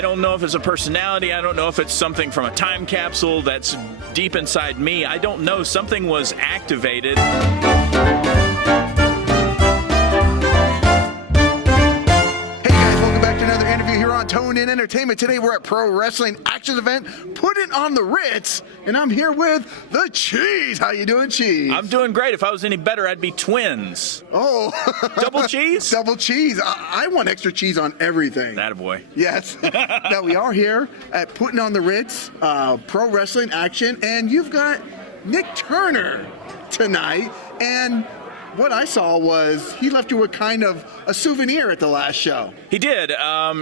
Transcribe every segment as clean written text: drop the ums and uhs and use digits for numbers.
I don't know if it's a personality. I don't know if it's something from a time capsule that's deep inside me. I don't know. Something was activated. Tone in Entertainment. Today we're at Pro Wrestling Action Event, Puttin on the Ritz, and I'm here with the Cheese. How you doing, Cheese? I'm doing great. If I was any better, I'd be twins. Oh. Double cheese? Double cheese. I want extra cheese on everything. Attaboy. Yes. Now we are here at Puttin on the Ritz, Pro Wrestling Action, and you've got Nick Turner tonight, and what I saw was he left you with kind of a souvenir at the last show. He did.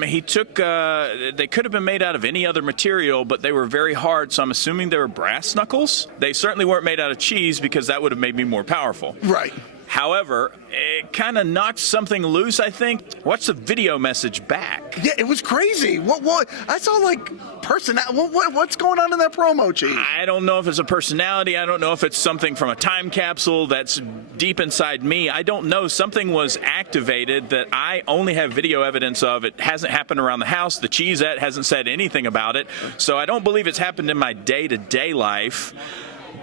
He took, they could have been made out of any other material, but they were very hard, so I'm assuming they were brass knuckles. They certainly weren't made out of cheese because that would have made me more powerful. Right. However, it kind of knocked something loose, I think. Watch the video message back. Yeah, it was crazy. What? I saw like what's going on in that promo, Chief? I don't know if it's a personality. I don't know if it's something from a time capsule that's deep inside me. I don't know. Something was activated that I only have video evidence of. It hasn't happened around the house. The Cheesette hasn't said anything about it. So I don't believe it's happened in my day-to-day life.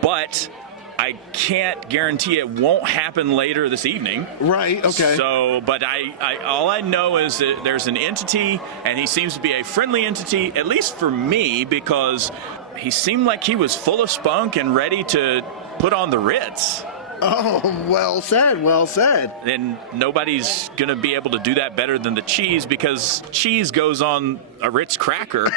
But I can't guarantee it won't happen later this evening. Right, okay. So, but all I know is that there's an entity, and he seems to be a friendly entity, at least for me, because he seemed like he was full of spunk and ready to put on the Ritz. Oh, well said, well said. And nobody's going to be able to do that better than the Cheese, because cheese goes on a Ritz cracker.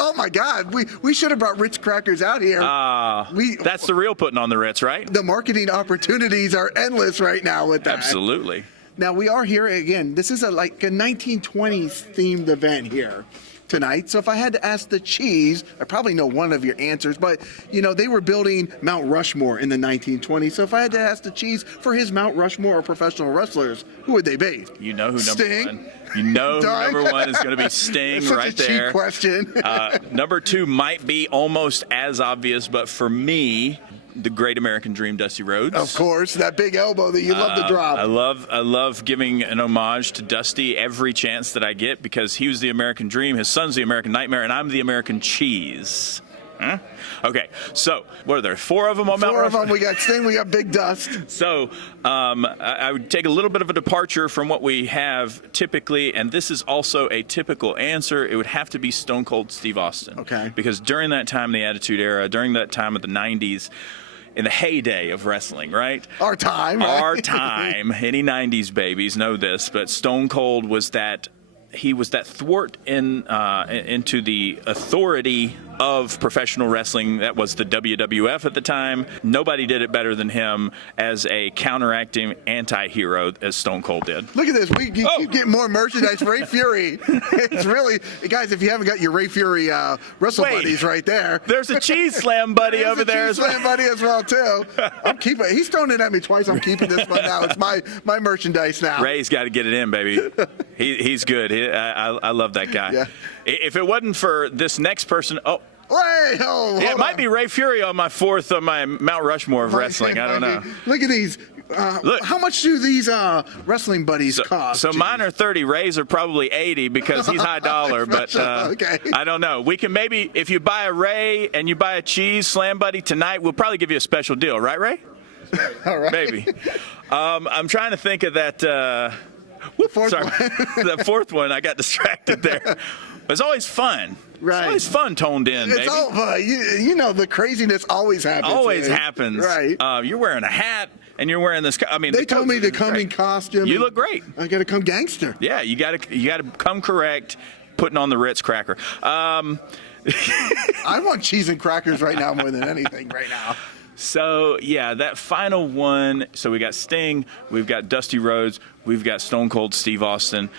Oh, my God. We should have brought Ritz crackers out here. That's the real putting on the Ritz, right? The marketing opportunities are endless right now with that. Absolutely. Now, we are here again. This is like a 1920s themed event here tonight. So if I had to ask the Cheese, I probably know one of your answers, but you know, they were building Mount Rushmore in the 1920s. So if I had to ask the Cheese for his Mount Rushmore of professional wrestlers, who would they be? You know who Sting? number one. You know who number one is going to be Sting. It's such right a there. Cheap question. Number two might be almost as obvious, but for me, the Great American Dream, Dusty Rhodes. Of course, that big elbow that you love to drop. I love giving an homage to Dusty every chance that I get, because he was the American Dream, his son's the American Nightmare, and I'm the American Cheese. Huh? Okay, so what are there? Four of them on Mount Rushmore? Four of them. We got Sting, we got Big Dust. So I would take a little bit of a departure from what we have typically, and this is also a typical answer. It would have to be Stone Cold Steve Austin. Okay. Because during that time, the Attitude Era, during that time of the 90s, in the heyday of wrestling, right? Our time. Right? Our time. Any 90s babies know this, but Stone Cold was that, he was that thwart into the authority of professional wrestling. That was the WWF at the time. Nobody did it better than him as a counteracting anti-hero, as Stone Cold did. Look at this. We keep getting more merchandise. Rey Fury. It's really, guys, if you haven't got your Rey Fury wrestle buddies right there. There's a Cheese Slam buddy over there as well. Cheese Slam buddy as well, too. I'm keeping it. He's thrown it at me twice. I'm keeping this one now. It's my merchandise now. Ray's got to get it in, baby. He's good. I love that guy. Yeah. If it wasn't for this next person, it might be Rey Fury on my fourth on my Mount Rushmore of wrestling. I don't know. Look at these. How much do these wrestling buddies cost? So mine are 30. Ray's are probably 80 because he's high dollar. But okay. I don't know. We can maybe, if you buy a Ray and you buy a Cheese Slam buddy tonight, we'll probably give you a special deal, right, Ray? All right. Maybe. I'm trying to think of that. The fourth one, I got distracted there. It's always fun. Right. It's always fun toned in, baby. You know, the craziness always happens. Always happens. Right. You're wearing a hat and you're wearing this. I mean, they told me to come in costume. You look great. I got to come gangster. Yeah, you got to come correct. Putting on the Ritz cracker. I want cheese and crackers right now more than anything right now. So, yeah, that final one. So we got Sting, we've got Dusty Rhodes, we've got Stone Cold Steve Austin.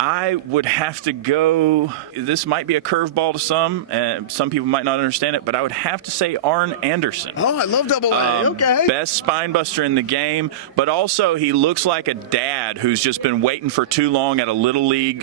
I would have to go, this might be a curveball to some, and some people might not understand it, but I would have to say Arn Anderson. Oh, I love Double A, okay. Best spine buster in the game, but also he looks like a dad who's just been waiting for too long at a Little League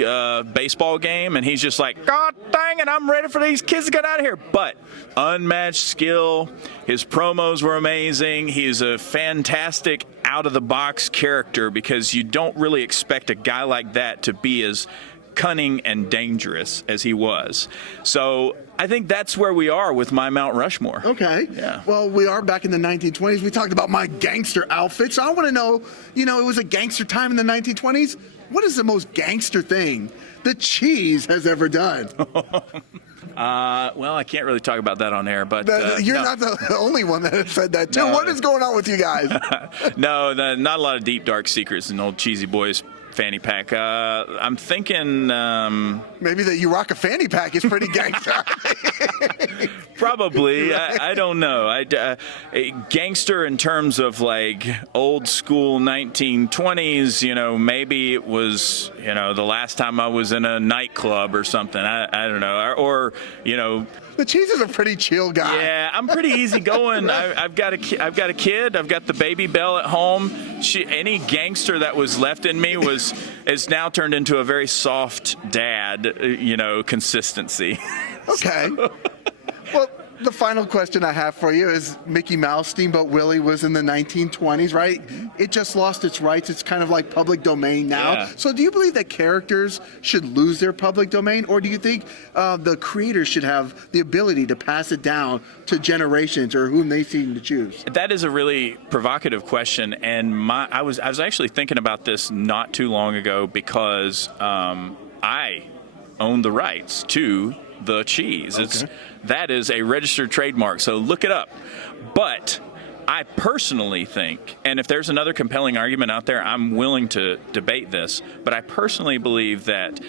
baseball game, and he's just like, God dang it, I'm ready for these kids to get out of here. But unmatched skill, his promos were amazing, he's a fantastic out-of-the-box character because you don't really expect a guy like that to be as cunning and dangerous as he was. So I think that's where we are with my Mount Rushmore. Okay. Yeah. Well, we are back in the 1920s. We talked about my gangster outfit. So I want to know, it was a gangster time in the 1920s. What is the most gangster thing the cheese has ever done? Well, I can't really talk about that on air, but You're no. not the only one that has said that, too. No. What is going on with you guys? No, not a lot of deep, dark secrets in old Cheesy Boys fanny pack. I'm thinking maybe that you rock a fanny pack is pretty gangster. probably. I don't know. A gangster in terms of like old school 1920s. Maybe it was the last time I was in a nightclub or something. I don't know. Or The cheese is a pretty chill guy. Yeah, I'm pretty easygoing. I've got a kid. I've got the baby Belle at home. Any gangster that was left in me is now turned into a very soft dad. Consistency. Okay. Well, the final question I have for you is Mickey Mouse, Steamboat Willie was in the 1920s, right? It just lost its rights. It's kind of like public domain now. Yeah. So do you believe that characters should lose their public domain, or do you think the creators should have the ability to pass it down to generations or whom they seem to choose? That is a really provocative question, and I was actually thinking about this not too long ago because I own the rights to the cheese. Okay. That is a registered trademark, so look it up. But I personally think, and if there's another compelling argument out there, I'm willing to debate this, but I personally believe that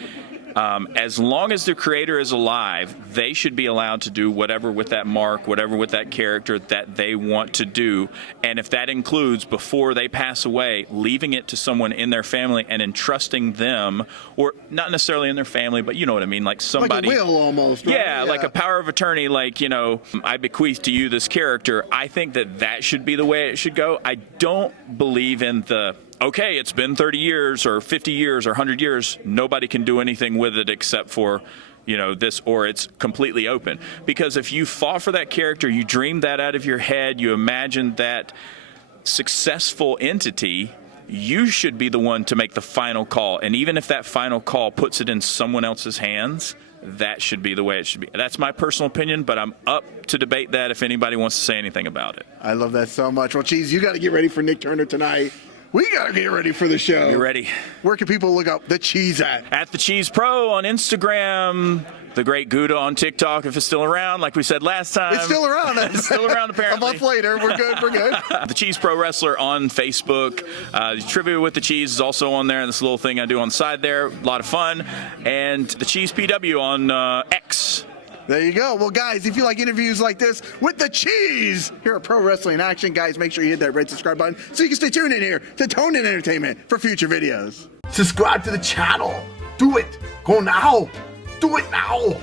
as long as the creator is alive, they should be allowed to do whatever with that mark, whatever with that character that they want to do. And if that includes, before they pass away, leaving it to someone in their family and entrusting them, or not necessarily in their family, but you know what I mean, like somebody. Like a will almost, right? Yeah, like a power of attorney, like, I bequeath to you this character. I think that should be the way it should go. I don't believe in okay, it's been 30 years or 50 years or 100 years, nobody can do anything with it except for, this, or it's completely open. Because if you fought for that character, you dreamed that out of your head, you imagined that successful entity, you should be the one to make the final call. And even if that final call puts it in someone else's hands, that should be the way it should be. That's my personal opinion, but I'm up to debate that if anybody wants to say anything about it. I love that so much. Well, Cheese, you got to get ready for Nick Turner tonight. We got to get ready for the show. You ready? Where can people look up the cheese at? At the Cheese Pro on Instagram. The Great Gouda on TikTok, if it's still around, like we said last time. It's still around. It's still around, apparently. A month later, we're good. The Cheese Pro Wrestler on Facebook. Trivia with the Cheese is also on there. This little thing I do on the side there. A lot of fun. And the Cheese PW on X. There you go. Well, guys, if you like interviews like this with the cheese here at Pro Wrestling in Action, guys, make sure you hit that red subscribe button so you can stay tuned in here to Tone In Entertainment for future videos. Subscribe to the channel. Do it. Go now. Do it now.